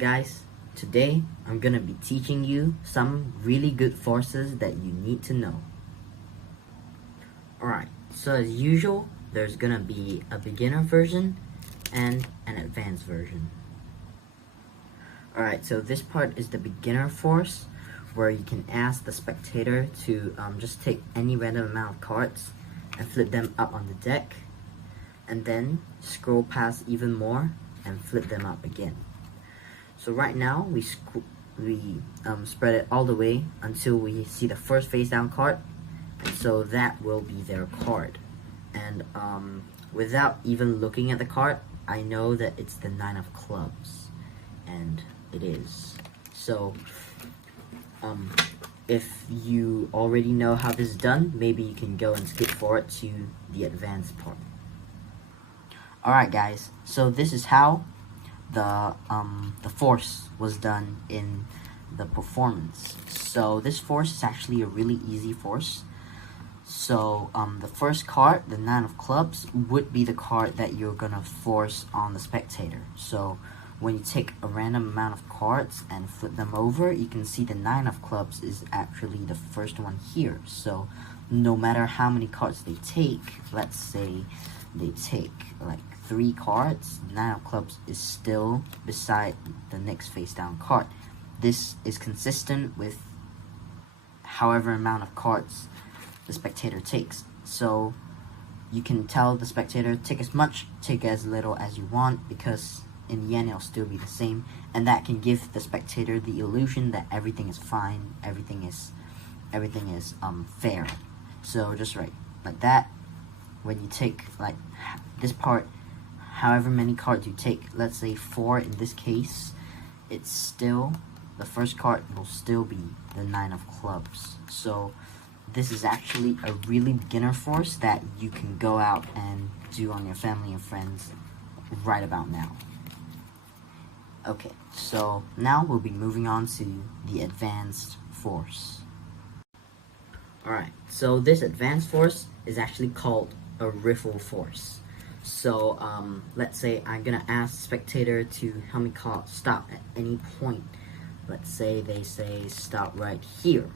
guys, today I'm gonna be teaching you some really good forces that you need to know. Alright, so as usual, there's gonna be a beginner version and an advanced version. Alright, so this part is the beginner force, where you can ask the spectator to just take any random amount of cards and flip them up on the deck, and then scroll past even more and flip them up again. So right now we spread it all the way until we see the first face down card, and so that will be their card. And without even looking at the card, I know that it's the 9 of clubs, and it is. So if you already know how this is done, maybe you can go and skip forward to the advanced part. Alright guys, so this is how the force was done in the performance. So this force is actually a really easy force. So the first card, the 9 of clubs, would be the card that you're gonna force on the spectator. So when you take a random amount of cards and flip them over, you can see the 9 of clubs is actually the first one here. So no matter how many cards they take, let's say they take like 3 cards, 9 of clubs is still beside the next face down card. This is consistent with however amount of cards the spectator takes. So you can tell the spectator, take as much, take as little as you want, because in the end it'll still be the same, and that can give the spectator the illusion that everything is fine, everything is fair. So just right like that, when you take like this part, however many cards you take, let's say 4 in this case, it's still, the first card will still be the 9 of clubs. So this is actually a really beginner force that you can go out and do on your family and friends right about now. Okay, so now we'll be moving on to the advanced force. Alright, so this advanced force is actually called a riffle force. So let's say I'm gonna ask the spectator to help me call stop at any point. Let's say they say stop right here.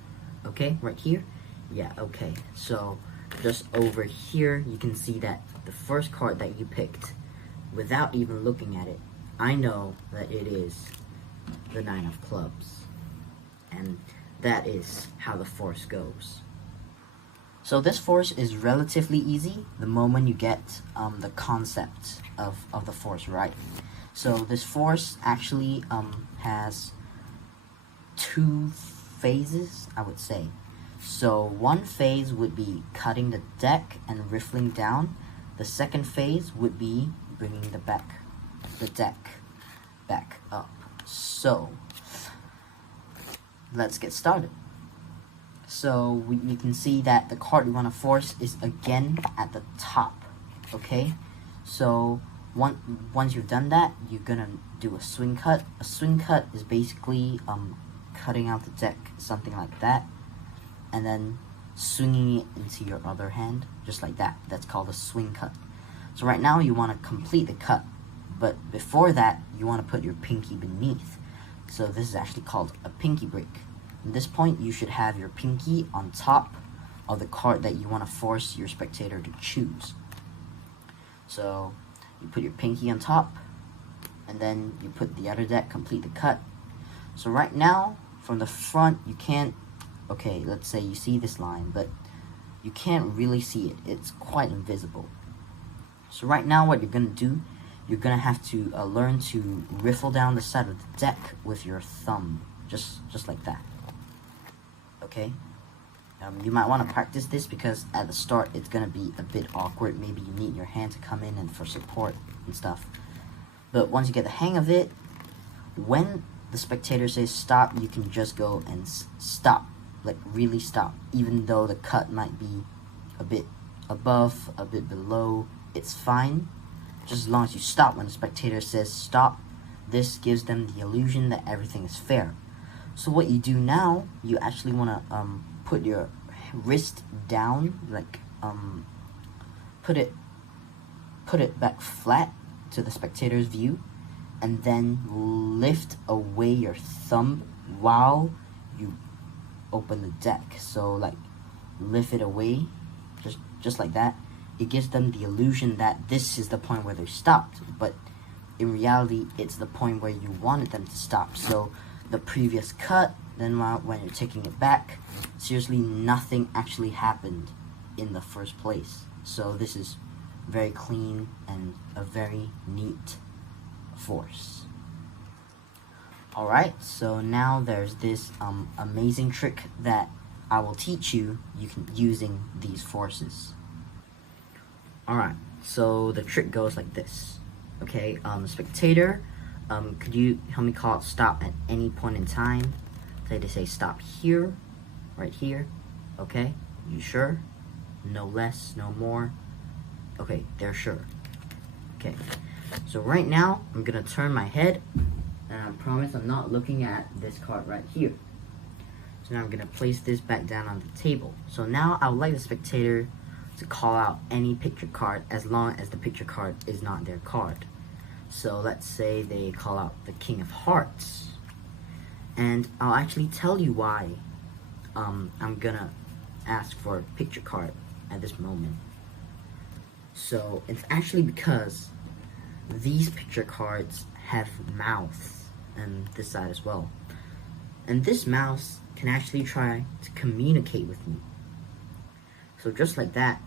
Okay, right here? Yeah, okay. So just over here, you can see that the first card that you picked, without even looking at it, I know that it is the 9 of clubs. And that is how the force goes. So this force is relatively easy the moment you get the concept of the force right. So this force actually has 2 phases, I would say. So one phase would be cutting the deck and riffling down. The second phase would be bringing the deck back up. So let's get started. So you can see that the card we want to force is again at the top. Okay, so once you've done that, you're gonna do a swing cut. A swing cut is basically cutting out the deck, something like that, and then swinging it into your other hand, just like that. That's called a swing cut. So right now you want to complete the cut, but before that you want to put your pinky beneath. So this is actually called a pinky break. At this point, you should have your pinky on top of the card that you want to force your spectator to choose. So you put your pinky on top, and then you put the other deck, complete the cut. So right now, from the front, you can't, okay, let's say you see this line, but you can't really see it. It's quite invisible. So right now, what you're going to do, you're going to have to learn to riffle down the side of the deck with your thumb, just like that. Okay, you might want to practice this because at the start it's going to be a bit awkward. Maybe you need your hand to come in and for support and stuff. But once you get the hang of it, when the spectator says stop, you can just go and stop, like really stop, even though the cut might be a bit above, a bit below, it's fine. Just as long as you stop when the spectator says stop, this gives them the illusion that everything is fair. So what you do now, you actually want to put your wrist down, like put it back flat to the spectator's view, and then lift away your thumb while you open the deck. So like lift it away, just like that. It gives them the illusion that this is the point where they stopped, but in reality it's the point where you wanted them to stop. So the previous cut, then when you're taking it back, seriously nothing actually happened in the first place. So this is very clean and a very neat force. Alright, so now there's this amazing trick that I will teach you using these forces. Alright, so the trick goes like this. Okay, spectator, could you help me call it stop at any point in time? Say to say stop here, right here. Okay, you sure? No less, no more. Okay, they're sure. Okay, so right now I'm gonna turn my head, and I promise I'm not looking at this card right here. So now I'm gonna place this back down on the table. So now I would like the spectator to call out any picture card as long as the picture card is not their card. So let's say they call out the King of Hearts, and I'll actually tell you why I'm gonna ask for a picture card at this moment. So it's actually because these picture cards have mouths, and this side as well, and this mouse can actually try to communicate with me. So just like that,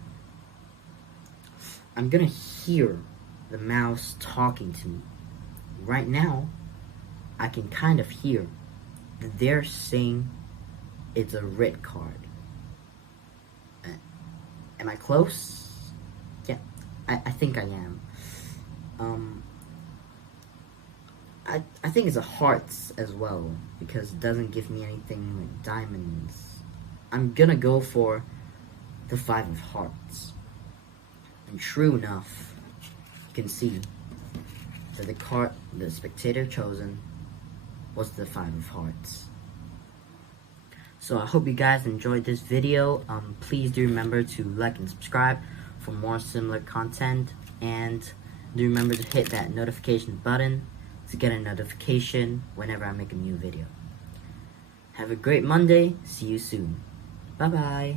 I'm gonna hear the mouse talking to me. Right now, I can kind of hear that they're saying it's a red card. Am I close? Yeah, I think I am. I think it's a hearts as well, because it doesn't give me anything like diamonds. I'm gonna go for the 5 of hearts. And true enough, you can see that the card the spectator chosen was the 5 of hearts. So I hope you guys enjoyed this video. Please do remember to like and subscribe for more similar content, and do remember to hit that notification button to get a notification whenever I make a new video. Have a great Monday. See you soon. Bye bye.